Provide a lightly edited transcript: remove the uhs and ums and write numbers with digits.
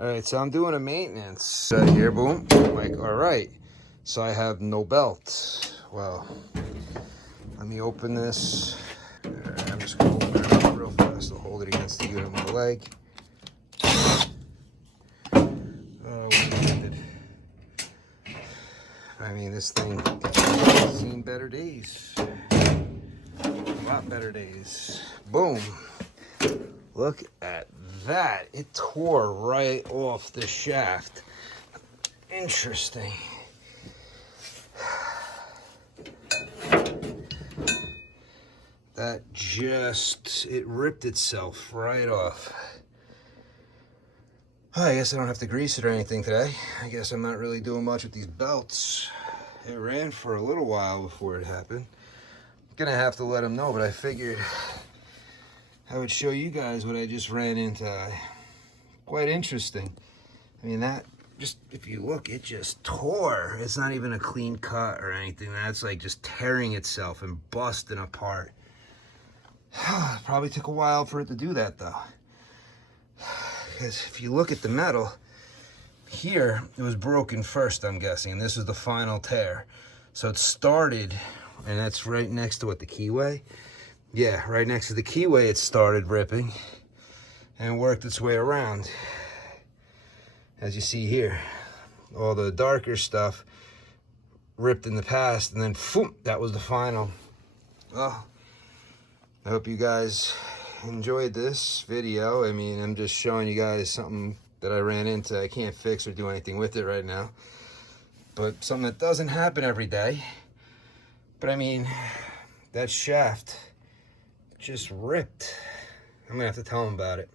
All right, so I'm doing a maintenance here, boom. Like, all right, so I have no belt. Well, let me open this. All right, I'm just gonna open it up real fast. I'll hold it against the unit of my leg. I mean, this thing has seen better days. A lot better days. Boom. Look at that. It tore right off the shaft. Interesting. That just, it ripped itself right off. I guess I don't have to grease it or anything today. I guess I'm not really doing much with these belts. It ran for a little while before it happened. I'm gonna have to let them know, but I figured I would show you guys what I just ran into. Quite interesting. I mean, that just, if you look, it just tore. It's not even a clean cut or anything. That's like just tearing itself and busting apart. Probably took a while for it to do that though. Because if you look at the metal, here it was broken first, I'm guessing, and this is the final tear. So it started, and that's right next to what, the keyway? Yeah, right next to the keyway it started ripping and worked its way around. As you see here, all the darker stuff ripped in the past, and then boom, that was the final. Well, I hope you guys enjoyed this video. I mean, I'm just showing you guys something that I ran into. I can't fix or do anything with it right now, but something that doesn't happen every day. But I mean, that shaft just ripped. I'm gonna have to tell him about it.